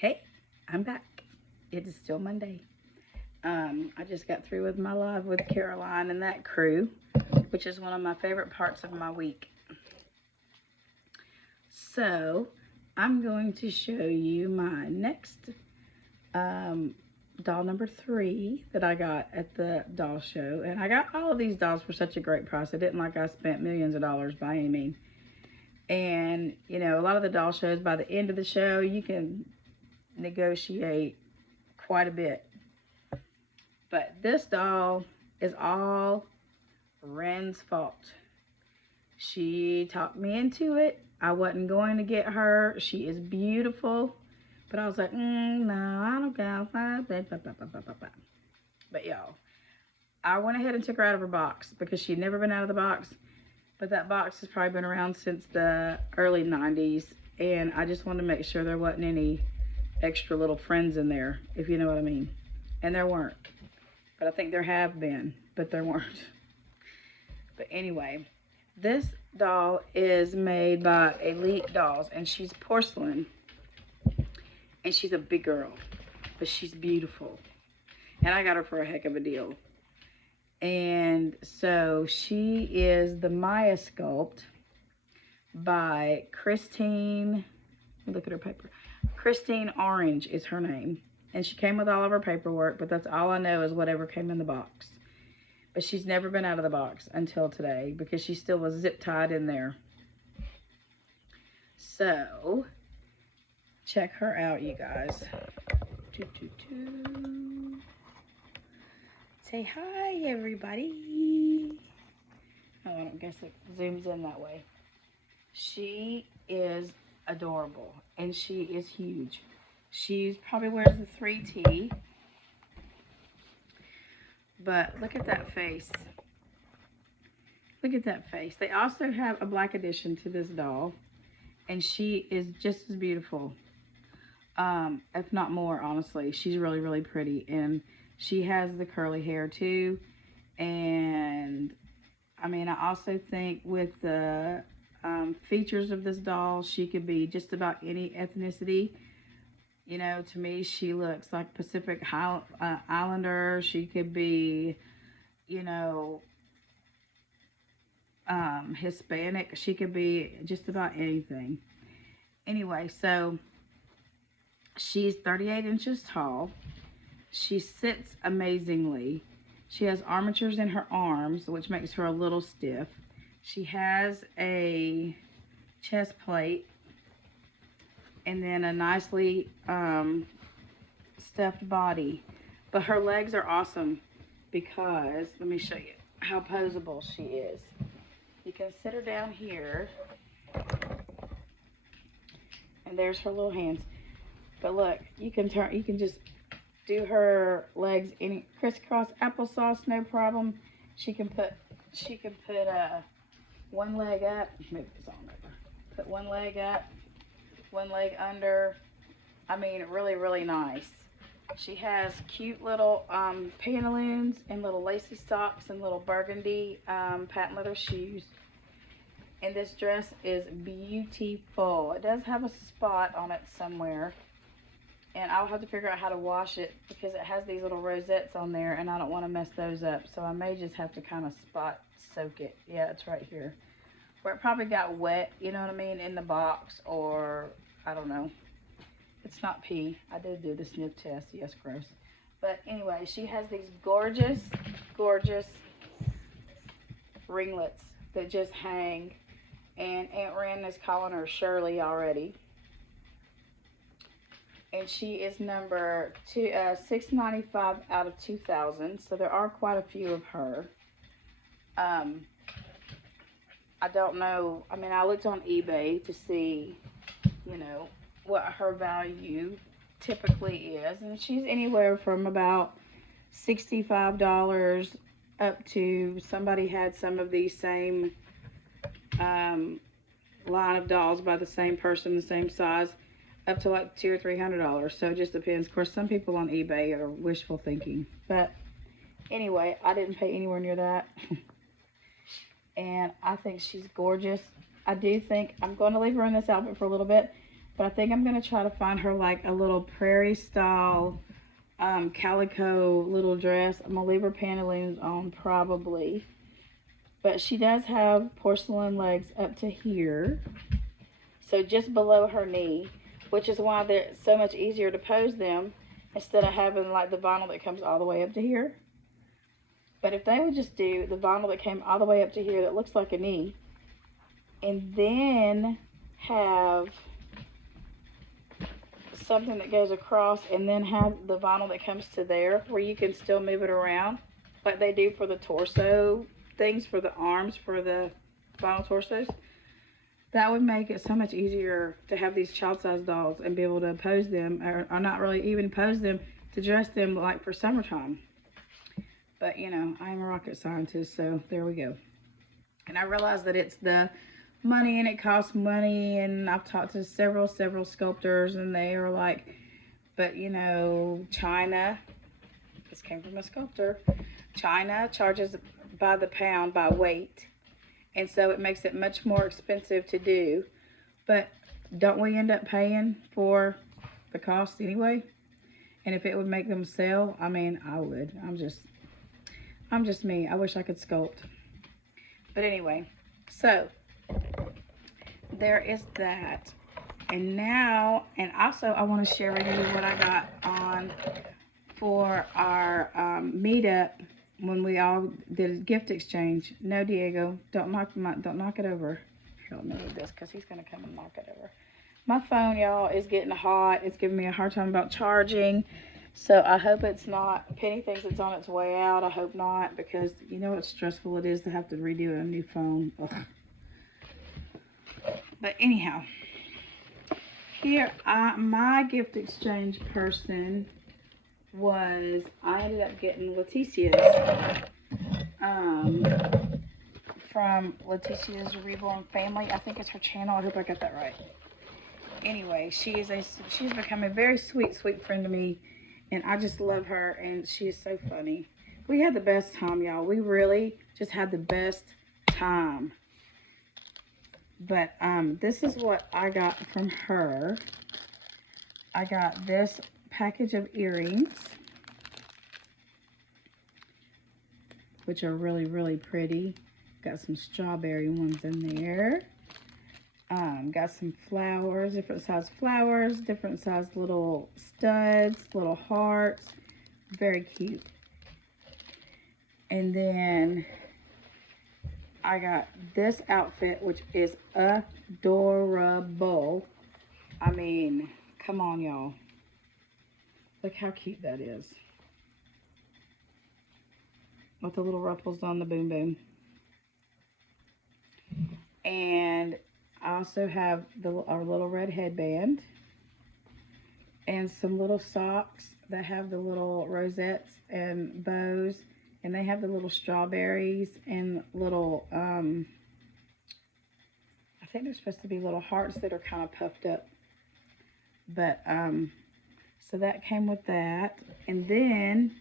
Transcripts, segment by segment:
Hey, I'm back. It is still Monday. I just got through with my live with Caroline and that crew, which is one of my favorite parts of my week. So, I'm going to show you my next doll number 3 that I got at the doll show. And I got all of these dolls for such a great price. I didn't like I spent millions of dollars by any means. And, you know, a lot of the doll shows, by the end of the show, you can negotiate quite a bit. But this doll is all Ren's fault. She talked me into it. I wasn't going to get her. She is beautiful. But I was like, no, I don't go. But y'all, I went ahead and took her out of her box because she'd never been out of the box. But that box has probably been around since the early 90s. And I just wanted to make sure there wasn't any extra little friends in there, if you know what I mean. And there weren't. But I think there have been, but there weren't. But anyway, this doll is made by Elite Dolls, and she's porcelain. And she's a big girl, but she's beautiful. And I got her for a heck of a deal. And so she is the Maya Sculpt by Christine. Look at her paper. Christine Orange is her name. And she came with all of her paperwork, but that's all I know is whatever came in the box. But she's never been out of the box until today because she still was zip tied in there. So, check her out, you guys. Say hi, everybody. Oh, I don't guess it zooms in that way. She is adorable, and she is huge. She probably wears the 3T. But look at that face. Look at that face. They also have a black edition to this doll. And she is just as beautiful. If not more, honestly. She's really, really pretty. And she has the curly hair too. And I mean, I also think with the features of this doll, she could be just about any ethnicity. You know, to me, she looks like Pacific Islander. She could be, you know, Hispanic. She could be just about anything. Anyway, so she's 38 inches tall. She sits amazingly. She has armatures in her arms, which makes her a little stiff. She has a chest plate. And then a nicely stuffed body. But her legs are awesome because, let me show you how posable she is. You can sit her down here. And there's her little hands. But look, you can just do her legs any crisscross applesauce, no problem. She can put one leg up. Move this on over. Put one leg up. One leg under. I mean, really, really nice. She has cute little pantaloons and little lacy socks and little burgundy patent leather shoes. And this dress is beautiful. It does have a spot on it somewhere. And I'll have to figure out how to wash it because it has these little rosettes on there and I don't want to mess those up. So I may just have to kind of spot soak it. Yeah, it's right here. Where it probably got wet, you know what I mean, in the box, or I don't know. It's not pee. I did do the sniff test. Yes, gross. But anyway, she has these gorgeous, gorgeous ringlets that just hang. And Aunt Ren is calling her Shirley already. And she is number 695 out of 2,000. So there are quite a few of her. I don't know. I mean, I looked on eBay to see, you know, what her value typically is. And she's anywhere from about $65 up to, somebody had some of these same line of dolls by the same person, the same size, up to like $200 or $300. So it just depends. Of course, some people on eBay are wishful thinking. But anyway, I didn't pay anywhere near that. And I think she's gorgeous. I do think I'm going to leave her in this outfit for a little bit. But I think I'm going to try to find her like a little prairie style calico little dress. I'm going to leave her pantaloons on probably. But she does have porcelain legs up to here. So just below her knee, which is why they're so much easier to pose them instead of having like the vinyl that comes all the way up to here. But if they would just do the vinyl that came all the way up to here that looks like a knee, and then have something that goes across, and then have the vinyl that comes to there where you can still move it around like they do for the torso things, for the arms, for the vinyl torsos, that would make it so much easier to have these child-sized dolls and be able to pose them, or not really even pose them, to dress them like for summertime. But you know, I'm a rocket scientist, so there we go. And I realize that it's the money and it costs money, and I've talked to several sculptors, and they are like, but you know, China, this came from a sculptor, China charges by the pound, by weight, and so it makes it much more expensive to do. But don't we end up paying for the cost anyway? And if it would make them sell, I mean, I would. I'm just me. I wish I could sculpt. But anyway, so there is that. And now, and also I want to share with you what I got on for our meetup when we all did a gift exchange. No, Diego, don't knock it over. Here, let me move this because he's going to come and knock it over. My phone, y'all, is getting hot. It's giving me a hard time about charging. So I hope it's not. Penny thinks it's on its way out. I hope not, because you know what stressful it is to have to redo a new phone. Ugh. But anyhow, here my gift exchange person was, I ended up getting Leticia's from Leticia's Reborn Family. I think it's her channel. I hope I got that right. Anyway, she's become a very sweet friend to me, and I just love her, and she is so funny. We had the best time, y'all. We really just had the best time. But this is what I got from her. I got this package of earrings, which are really pretty. Got some strawberry ones in there. Got some flowers, different size flowers, different size little studs, little hearts. Very cute. And then I got this outfit, which is adorable. I mean, come on, y'all. Look how cute that is. With the little ruffles on the boom boom. And I also have our little red headband. And some little socks that have the little rosettes and bows. And they have the little strawberries and little, I think they're supposed to be little hearts that are kind of puffed up. But, so that came with that. And then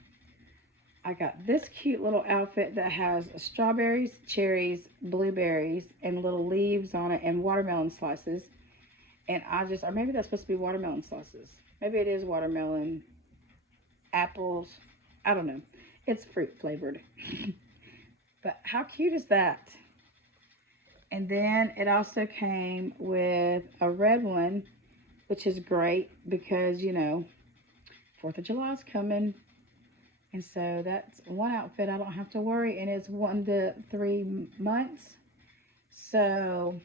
I got this cute little outfit that has strawberries, cherries, blueberries, and little leaves on it, and watermelon slices. And or maybe that's supposed to be watermelon slices. Maybe it is watermelon, apples, I don't know. It's fruit flavored. But how cute is that? And then it also came with a red one, which is great because, you know, 4th of July is coming. And so that's one outfit I don't have to worry. And it's 1 to 3 months. So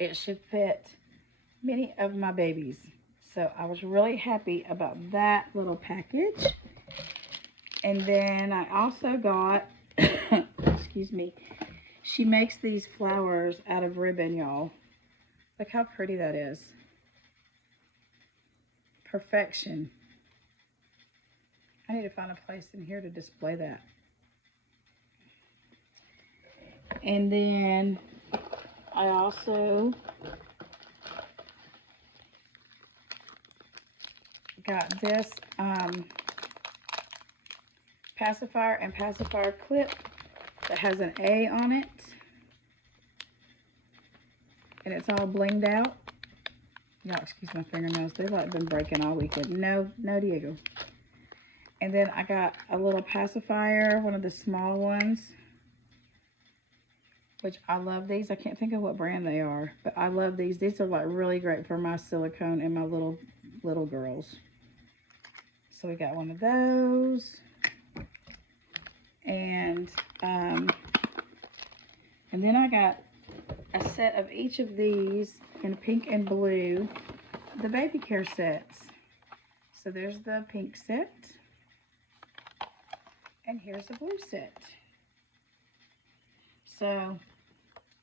it should fit many of my babies. So I was really happy about that little package. And then I also got, excuse me, she makes these flowers out of ribbon, y'all. Look how pretty that is. Perfection. I need to find a place in here to display that. And then I also got this pacifier and pacifier clip that has an A on it. And it's all blinged out. Y'all excuse my fingernails. They've like been breaking all weekend. No, Diego. And then I got a little pacifier, one of the small ones, which I love these. I can't think of what brand they are, but I love these. These are like really great for my silicone and my little girls. So we got one of those. And then I got a set of each of these in pink and blue, the baby care sets. So there's the pink set, and here's the blue set. So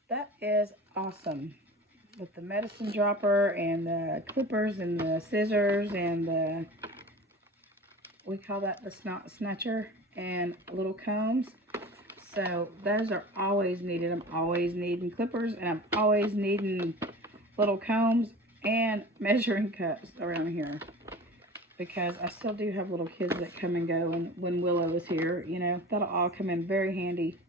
that is awesome, with the medicine dropper and the clippers and the scissors and the, we call that the snot snatcher, and little combs. So those are always needed. I'm always needing clippers, and I'm always needing little combs and measuring cups around here, because I still do have little kids that come and go, and when Willow is here, you know, that'll all come in very handy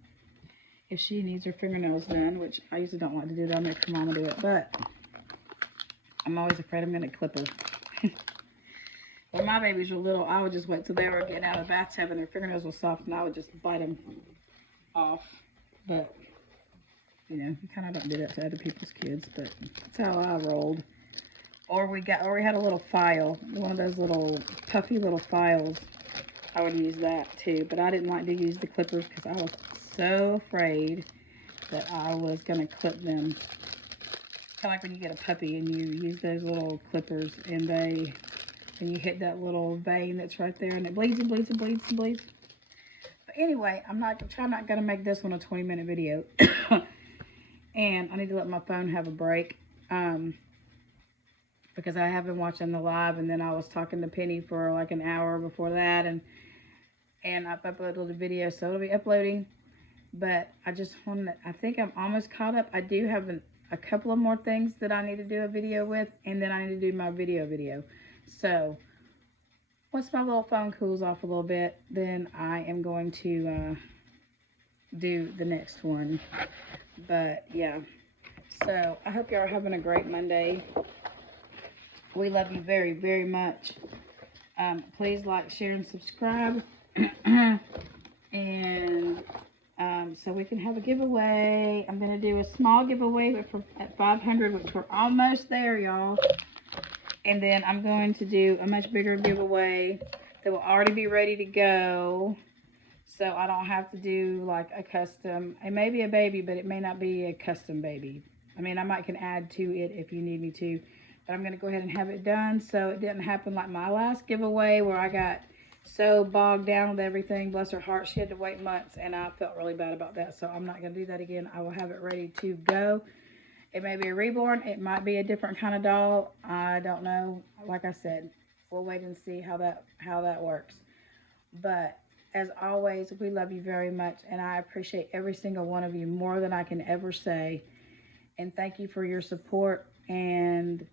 if she needs her fingernails done, which I usually don't like to do that. I make her mama do it, but I'm always afraid I'm going to clip her. When my babies were little, I would just wait till they were getting out of the bathtub and their fingernails were soft, and I would just bite them off. But, you know, you kind of don't do that to other people's kids, but that's how I rolled. Or we had a little file, one of those little puffy little files. I would use that too, but I didn't like to use the clippers because I was so afraid that I was going to clip them. Kind of like when you get a puppy and you use those little clippers and you hit that little vein that's right there, and it bleeds and bleeds and bleeds and bleeds. But anyway, I'm not going to make this one a 20-minute video. And I need to let my phone have a break. Because I have been watching the live, and then I was talking to Penny for like an hour before that, and I've uploaded the video, so it'll be uploading. But I think I'm almost caught up. I do have a couple of more things that I need to do a video with, and then I need to do my video. So once my little phone cools off a little bit, then I am going to do the next one. But yeah, so I hope y'all are having a great Monday. We love you very, very much. Please like, share, and subscribe. And so we can have a giveaway. I'm going to do a small giveaway at 500, which we're almost there, y'all. And then I'm going to do a much bigger giveaway that will already be ready to go. So I don't have to do like a custom. It may be a baby, but it may not be a custom baby. I mean, I can add to it if you need me to. But I'm going to go ahead and have it done so it didn't happen like my last giveaway where I got so bogged down with everything. Bless her heart, she had to wait months, and I felt really bad about that. So I'm not going to do that again. I will have it ready to go. It may be a reborn. It might be a different kind of doll. I don't know. Like I said, we'll wait and see how that works. But as always, we love you very much, and I appreciate every single one of you more than I can ever say. And thank you for your support. And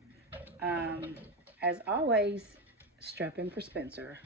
as always, strap in for Spencer.